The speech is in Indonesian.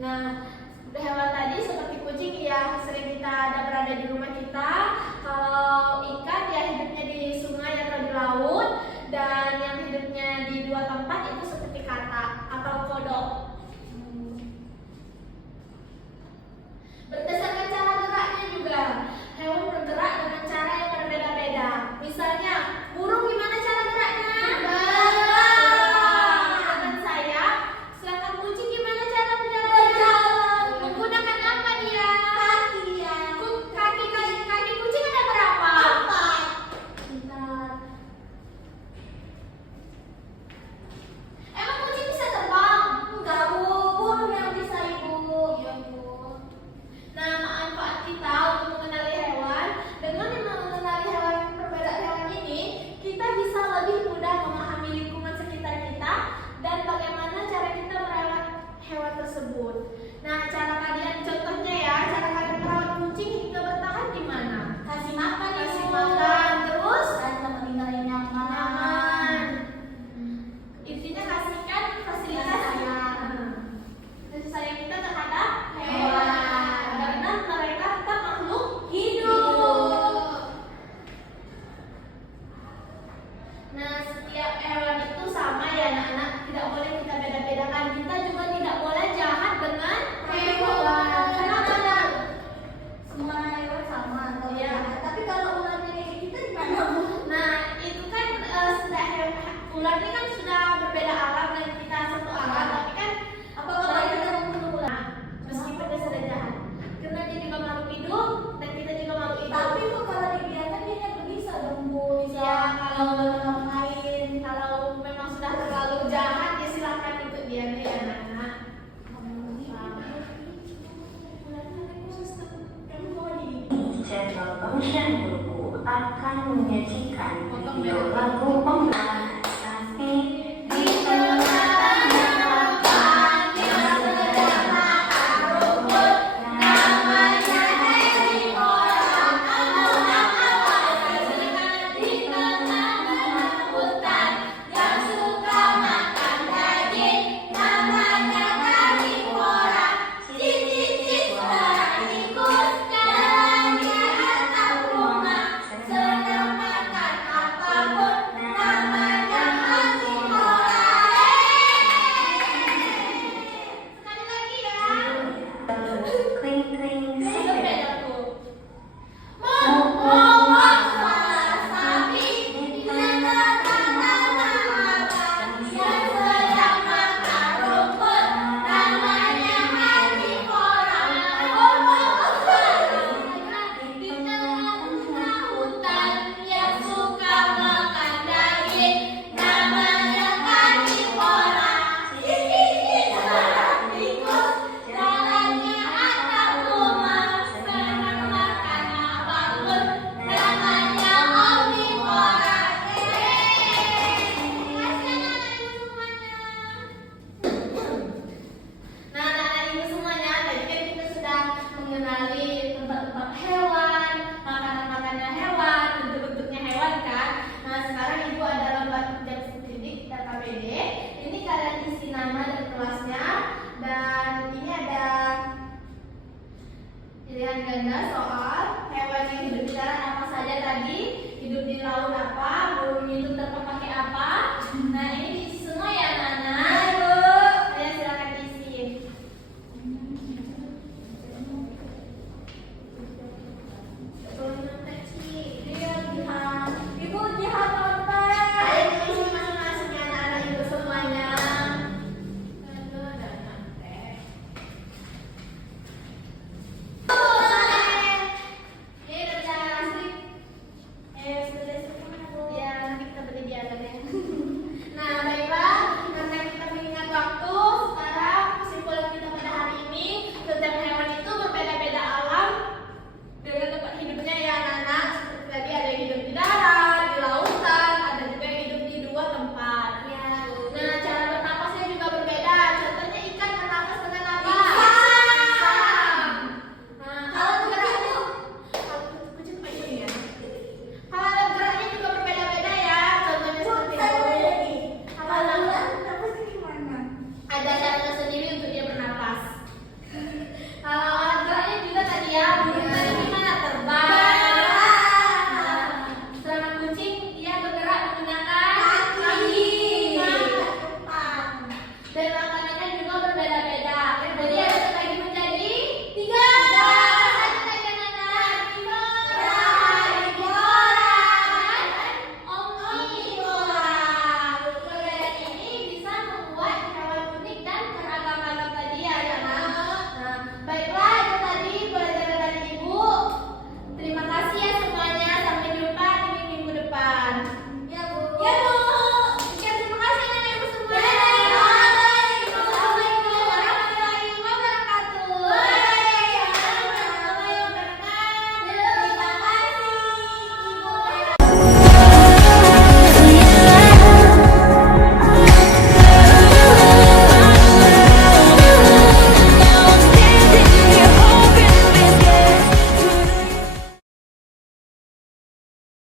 Nah, hewan tadi seperti kucing ya sering kita ada berada di rumah kita. Kalau ikan ya hidupnya di sungai atau di laut, dan yang hidupnya di dua tempat itu seperti katak atau kodok. Berdasarkan cara geraknya juga, hewan bergerak dengan cara yang berbeda-beda. Misalnya, burung gimana cara geraknya? Dengan sayap. Sedangkan kucing gimana cara berjalannya? Menggunakan apa dia? Kaki ya. Kaki kucing ada berapa? 4. Bentar. Emang kucing bisa terbang? Enggak, Bu. Burung yang bisa, Ibu. Iya, Bu. Nah, manfaat kita untuk mengenali hewan, dengan mengenali hewan perbedaan hewan ini, kita bisa lebih mudah memahami lingkungan sekitar kita dan bagaimana cara kita merawat hewan tersebut. Nah, cara kalian contohnya ya, cara kalian merawat kucing hingga bertahan gimana? Kasih makan, terus tempat tinggal yang nyaman. Intinya kasihkan fasilitas kasih sayang kita terhadap hewan, karena mereka tetap makhluk hidup. Nah, setiap hewan itu sama ya anak-anak, tidak boleh kita beda-bedakan. Kita juga tidak boleh jahat dengan hewan. Kenapa, Nak? Semua hewan sama atau ya? Tapi kalau ularnya kayak kita gimana, Bu? Nah, itu kan ular ini kan sudah berbeda alam dan kita satu alam, tapi kan apakah baik kita membunuh ular? Meskipun dia sudah jahat, karena dia juga makhluk hidup dan kita juga makhluk hidup. Tapi kok kalau dibiarkan dia bisa dong, Bu? Ya, kalau memang sudah terlalu jahat ya silakan untuk diam ya anak-anak. Channel Ocean Guru akan menyajikan video lagu pembukaan